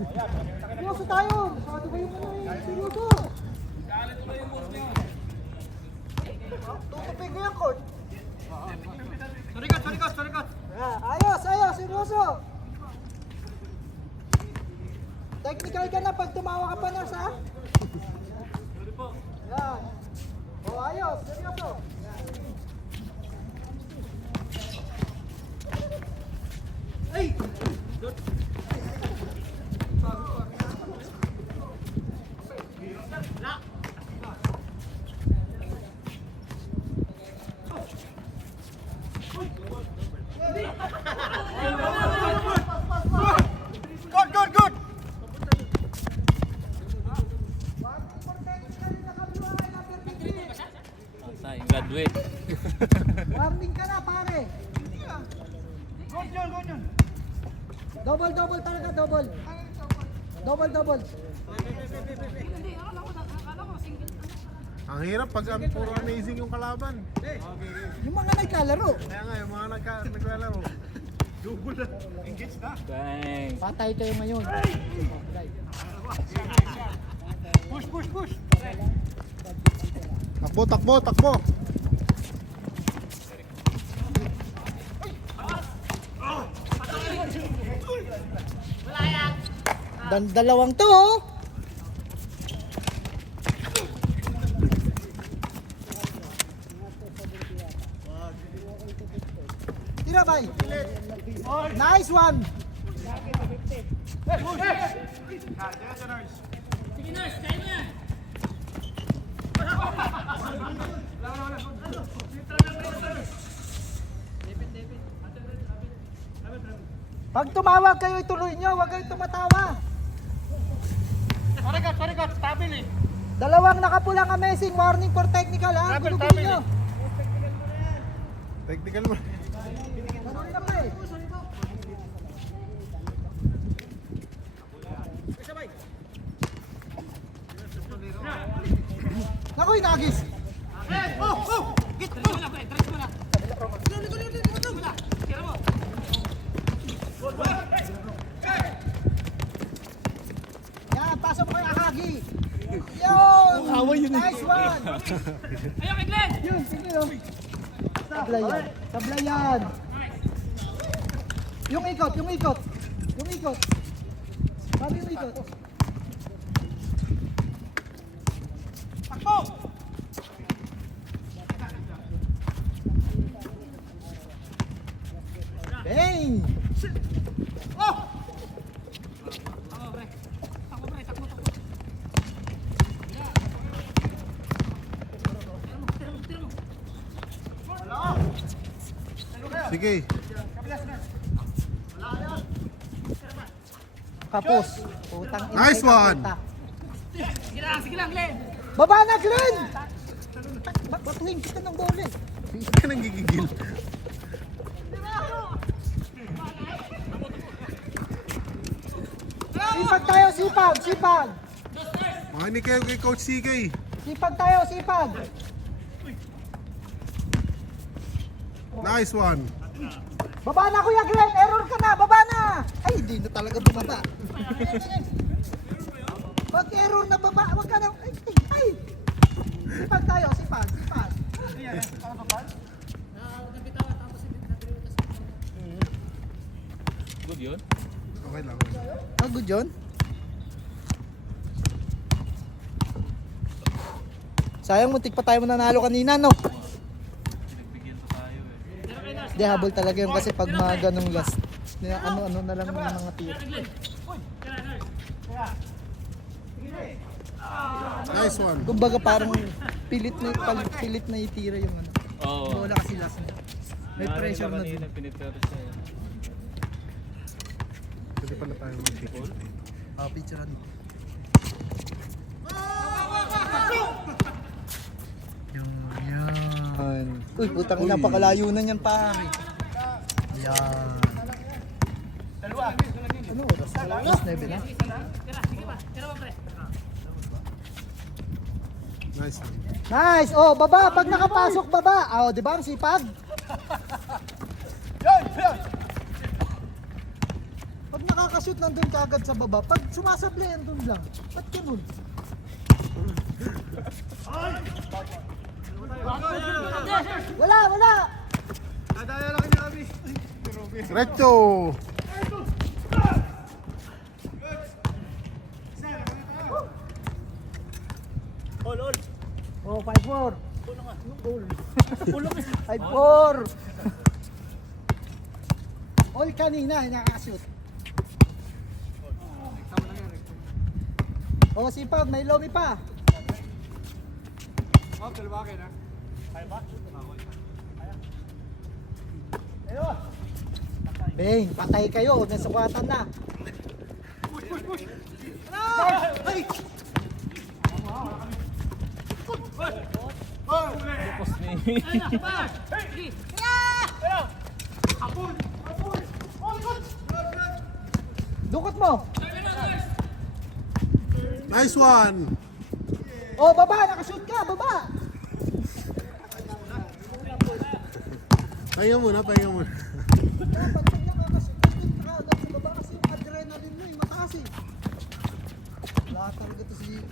Seryoso tayo. Masyado ba yung ano eh? Seryoso. Tutupig ko yung court. Sorry cut. Ayos, seryoso. Technical ka na pag tumawa ka pa na sa? Sorry po. Yan. Ayos, seryoso. Ay! Good! Yung graduate. Warning ka na, pare. Good yun. Double talaga, double. Double. Ang hirap pag puro amazing yung kalaban. Yung mga naglalaro. Kaya nga, yung mga naglalaro. Double na. Engage na. Bang. Patay kayo ngayon. Push. Takbo. Dalawang to, oh. Tira, bay. Nice one. Pag tumawag kayo, ituloy nyo. Huwag kayo tumatawa. Sorry God, stabil eh. Dalawang nakapulang amazing. Warning for technical, ha? Gulugulin nyo. Technical mo. Gulugulin na pa eh. Naku, inagis. Yan, pasok mo kay Akagi. Yun! Nice one! Ayaw kay Glenn! Yun, sige yun. Sablayan. Yung ikot. Sabi yung ikot. Takbo! Bang! Oh! Takbo, pre. Takbo. Tira mo. Sige. Kapos. Utang ina Nice kay one. Kapota. Sige lang, Glenn! Baba na, Glenn! Bakuhin kita ng bola eh. Hindi ka nang gigigil. Sipag tayo, sipag. Makinig kayo kay Coach CK. Sipag tayo, sipag. Nice one. Baba na, Kuya Glenn. Error ka na. Baba na. Ay, hindi na talaga bumaba. Pag error na baba, wag ka na. Ay. Sipag tayo, sipag. Good yun. Okay lang. Good yun. Sayang, muntik pa tayo nanalo kanina, no? Pinagbigyan pa tayo eh. Di, habol talaga yun kasi pag mga ganong last. Ano na lang yung mga tira. Nice one. Kumbaga parang pilit na itira yung ano. Oo. Bola kasi last na. May pressure na kanina, dun. pinitero siya. Pwede pala tayo mag-picture. Picturean. Yan. Uy, putang ina, napakalayo na niyan, pare. Yan. Ano oras? Alas 9 na. Nice one. Nice! Oh, baba! Pag nakapasok, baba! Oh, di ba ang sipag? Pag nakashoot nandun ka agad sa baba. Pag sumasabli, nandun lang. Ba't ganun? Wala! Diretso! Oh, 5-4. Ulong 5-4. All kanina, nakakashoot. Oh, sipag, may lobby pa. Beng, patay kayo, nasukatan na. Ay! Tapos ni... Dukot mo. Nice one! Oh, baba, nakashoot ka, baba. Pahinga muna, pahinga muna. Dapat pag nakakashoot ka, agad sa baba kasi yung adrenaline mo, mataas eh. Lahat talaga to si...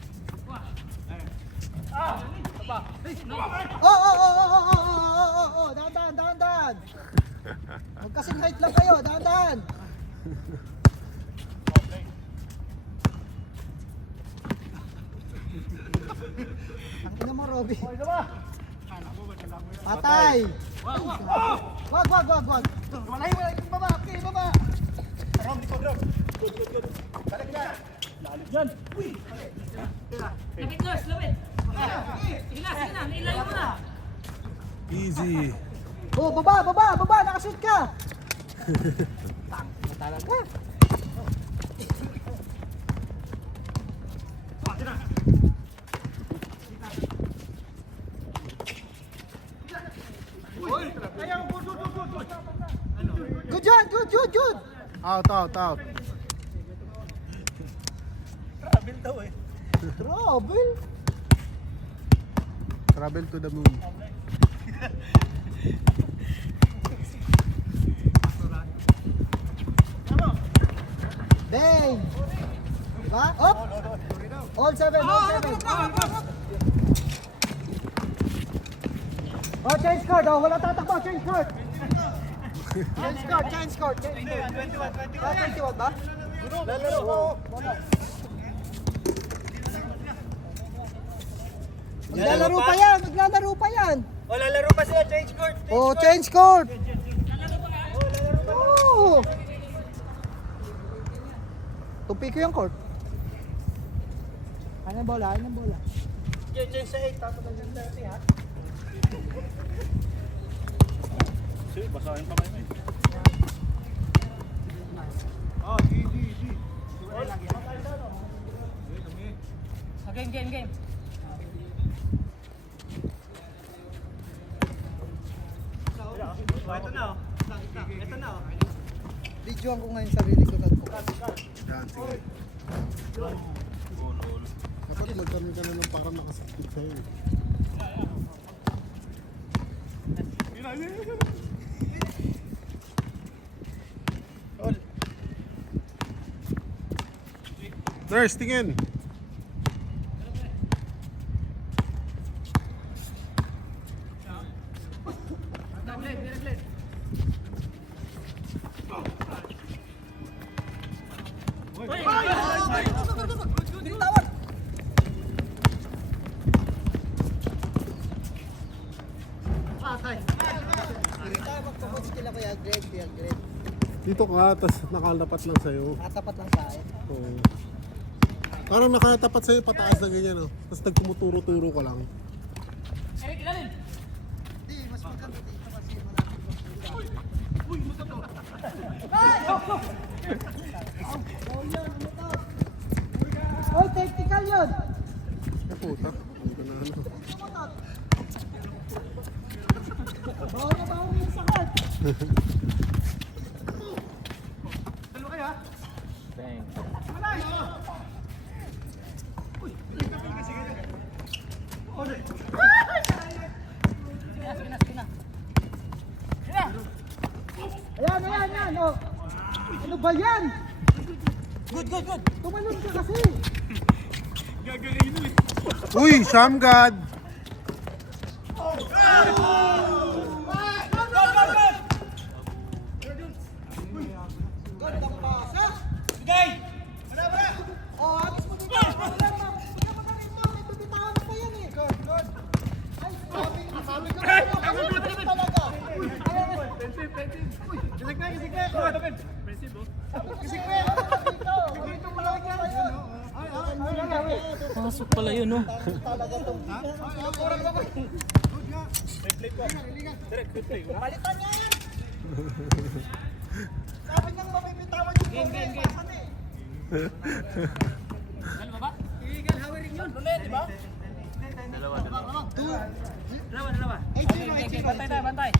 Oh, dahan. Huwag kasing height lang kayo, dahan. Ang ina mo, Robby. Patay! Wag! Walay, baba, okay, baba. Lapit, Lars, lapit. Sige na, nailayo mo na. Easy. Oh, baba, nakashoot ka. Talaga. Good job, good. Out. Trouble. Travel to the moon. Bang! Diba? Up! All seven. Oh, change card. Oh, wala tatakbo. Change card. Change card. 21 ba? Lalaro ko. Maglalaro pa yan. O, lalaro pa siya, change court. Oh, change court. Oh. Tupi ko yung court. Ano bola? Change sa 8, tapos ang 30, ha? Sige, basahin pa kayo eh. Game. Ito na. Videoan ko ngayon sarili ko at Yan, sige. Dapat magkaroon ka na ng parang nakasakit sa'yo eh. Nurse, tingin! Magpapos kila Kuya Greg. Dito ka, tapos nakalapat lang sa'yo. Natapat lang sa akin. Oo. Parang nakatapat sa'yo, pataas na ganyan oh. Tapos nagtumuturo-turo ka lang. Eric, ilalim. Hindi, mas maganda dito kasi Oy, technical yun! Ay puta, hindi ko na ano. Bawa yung sakat! Bang. Sige na. Ayan! Oh. Ano ba yan? Tumalon ka kasi. Uy, Shamgad! Gandang pasa. Oh, alis mo dito. Wala na. Wala mo na rin mo. May tubitawan pa yan eh. Good. Ay, sabi ko na talaga. Pasok pala yun, no? Palitan yan! Sabi nang mapipitawan yung game. Dalawa ba? Illegal hawaring yun. Di ba? Dalawa. 8-0. Bantay.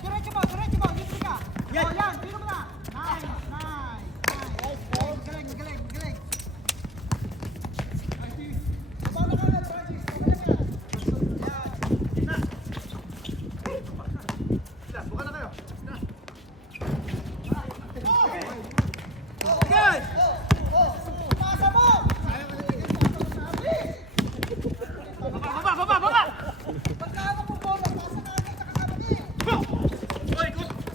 Diretso mo. Libre ka. Oh, yan. Tiro mo na. Nice. Galing. Paano ka na, Francis? Pasa mo! Baba! Pagkano mo bola, pasa na agad sa kasama niya. Balik mo dito.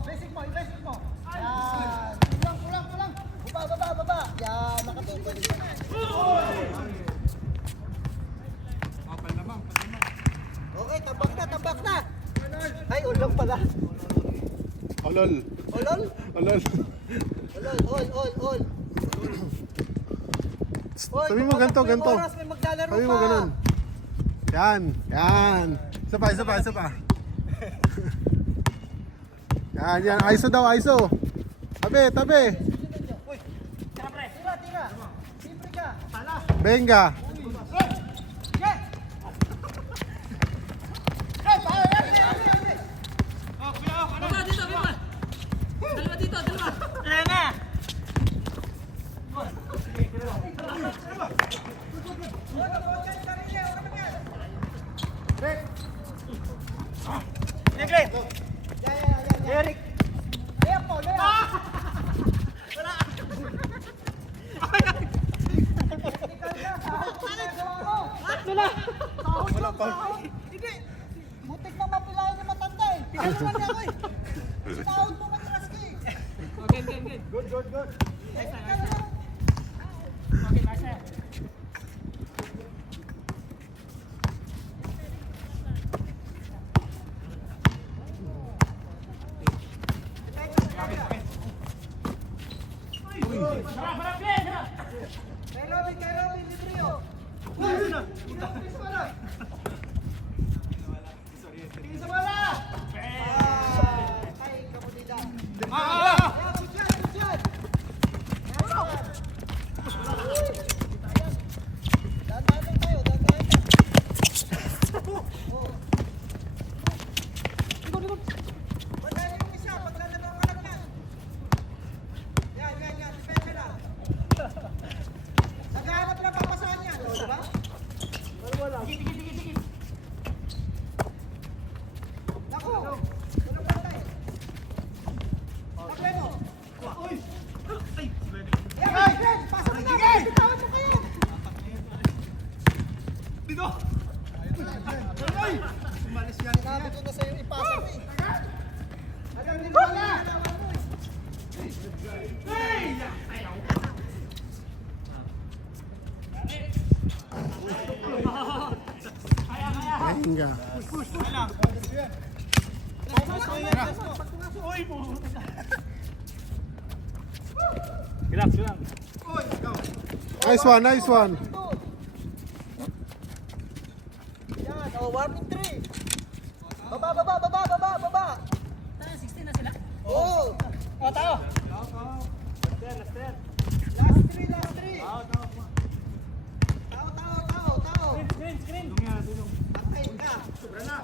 Basic mo. Yan. Kulang. Baba. Yan, nakatuto dito. Okay, tabak na. Ay, ulang pala. Olol. Olol? Olol. Ol. Sabi mo ganito. Oras, may maglalaro Sabi mo pa. ganun. Yan. Isa pa. Yan. ISO daw. Tabi. Tira. Libre ka. Benga. Baba dito. Dalawa dito. Eric. Layup mo. Wala pa. Hindi. Butik na mapilayan yung matanda eh. Pinalaman niya ako eh. Sinahod mo matras ka eh. Game. Good. Next time. Okay, Marcel. Kay Robin, libre yun. Isa wala! Ay, kabudila. Good job. Dandanan tayo. Madali yung isa, paglalaro ka lang yan. Yan, depensa lang. Naghahanap lang papasahan yan, diba? Wala. Naku! Walang patay. Takle mo. Yan, pasok na. Bitawan mo kayo. Sinabi ko na sa'yo, ipasok eh. Alam din wala. Lasing ka. Relax lang. Nice one, nice one. Yan, oh, warning 3. Baba. 16 na sila. Oh. O, tao. Last 3. Tao. Screen. Patay ka. Sobra na.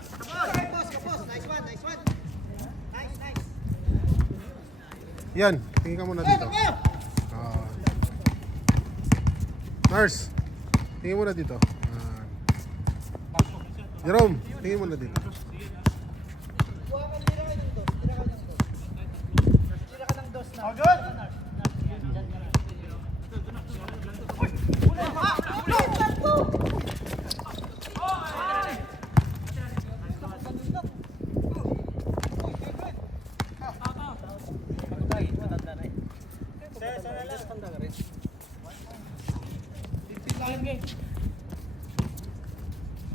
Kapos. Nice one. Nice. Yan, tingin ka muna dito. Ah. Nurse, tingin muna dito. Ah. Jerome, tingin muna dito. Oh, good!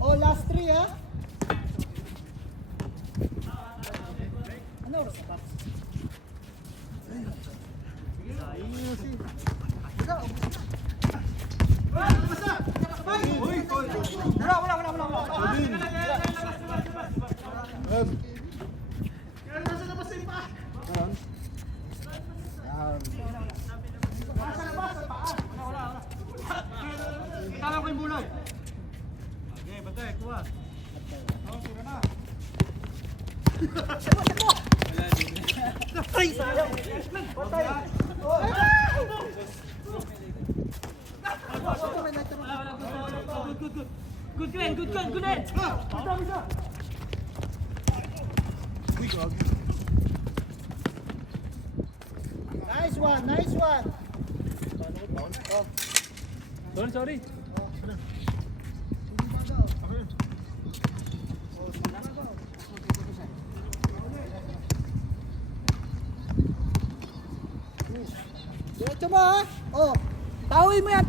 Oh, last 3 ha. Ano oras na pa? Tama ko yung bulag. Okay, bantay, kuha. Oh, sira na. Ay, sayang. Bantay. Good, Glenn. Nice one. Sorry. Diretso mo ha. Oh. Tahoy mo yan.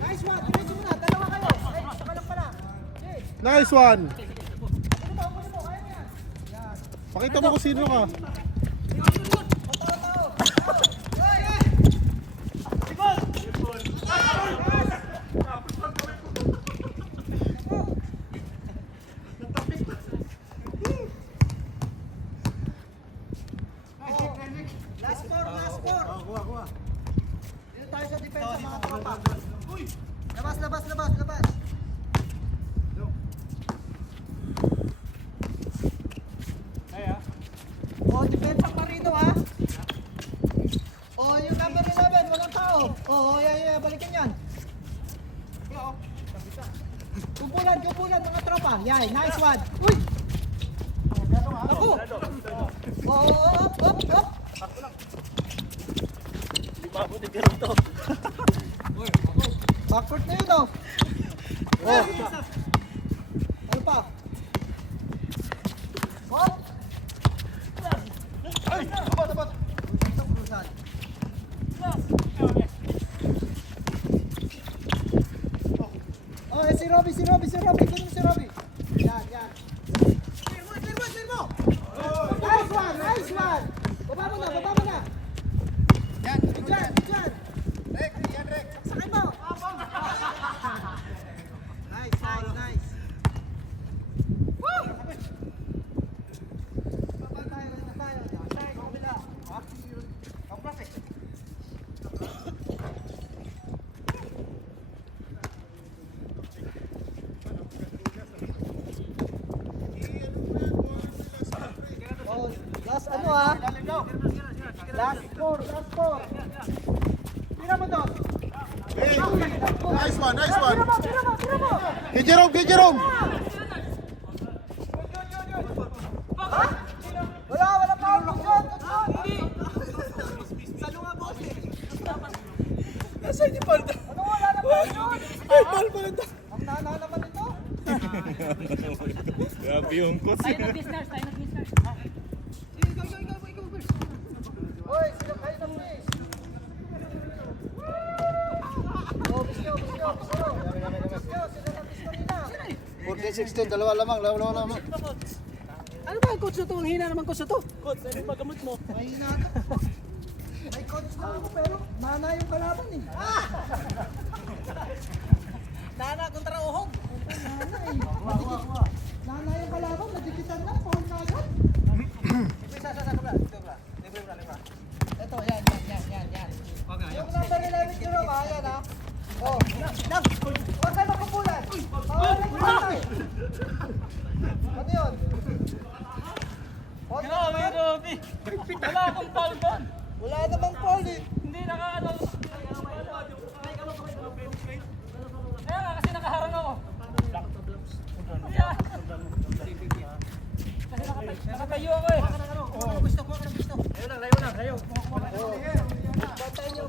Nice one. Diretso mo na. Dalawa kayo. Ay, saka lang pala. Okay. Nice one. Ano mo? Kaya mo yan. Pakita mo kung sino ka. Last four. Kuha. Dito tayo sa depensa mga tropa. Labas. Oh, depensa pa rito ha. Oh, yung number 11, walang tao. Oh, yeah, balikan yan. Kumpulan mga tropa. Yeah, nice one. Uy! Ako! Oh, up. Backward na yun oh. Oh. Ano pa? Oh! Ay, tapat. Oh, si Robby. Kunin mo si Robby. Yan. Clear mo. Nice one. Baba mo na. Yan. Diyan. Rek. Sakay mo. Nice. Woo! Baba tayo. Tayo kabila. Ang plastic. Oh, last ano ha? Last four. Tira mo to. Hey, nice one. Tira mo. Kay Jerome. Wala pa ako shot. Nasa yung palda. Ano wala na pa shot? Ay, palda. Ang nana naman ito. Grabe yung coach. Tayo nag-business. Hoy, sila kayo ng place. Oh, bisyo. 16, dalawa lamang. Ano ba ang coach na to? Ang hina naman coach na to. Coach, ano ba gamot mo? Mahina to. May coach na ako pero mana yung kalaban eh. Nana kontra uhog. Nana eh. Nana yung kalaban, nadikitan na. Paul na agad. Ito, yan. Yung number 11 euro ba? Yan ha. Oh, huwag kayo magkukulan. Bawal eh. Ano yun? Hold on, man. Wala akong foul doon. Wala namang Paul eh. Hindi nakaano. Kaya nga kasi nakaharang ako. Kaya. Kasi nakatayo ako eh.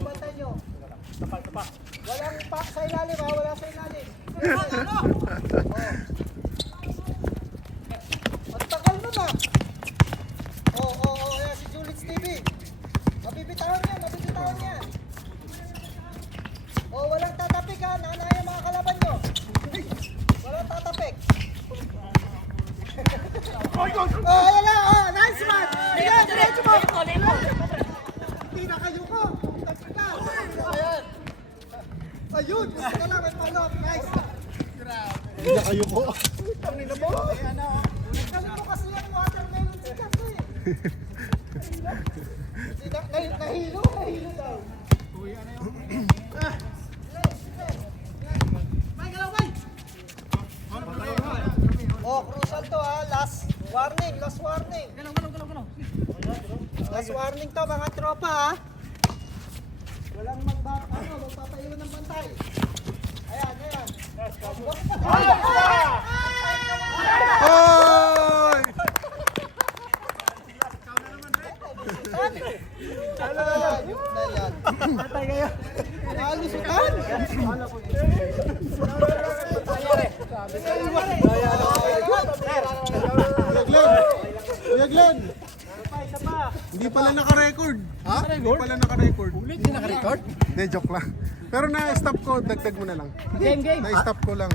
Bantay nyo. Walang pack sa ilalim ha, wala sa ilalim. Ang tagal nun ah. Ayan si Julits TV. Mabibitawan yan. Walang tatapik ha, nanay mga kalaban nyo. Walang tatapik. Ayan na, nice man. Diretso mo. Hindi na kayo ko. Tapos na. Ayan. Ayun, gusto ka lang, may follow-up. Nice. Hindi na kayo po. Nagkalit mo kasi yung watermelon si Kato eh. Nahilo daw. Crucial to ha. Last warning. Last warning to mga tropa ha. Walang magpapaiwan ng bantay. Ayan. Hoy! Ayun na yan. Nalusutan. Kuya Glenn! Hindi pala naka-record. Ha? Hindi pala naka-record. Hindi naka-record? Hindi, joke lang. Pero na-stop ko, dagdag mo na lang. Game. Na-stop ko lang.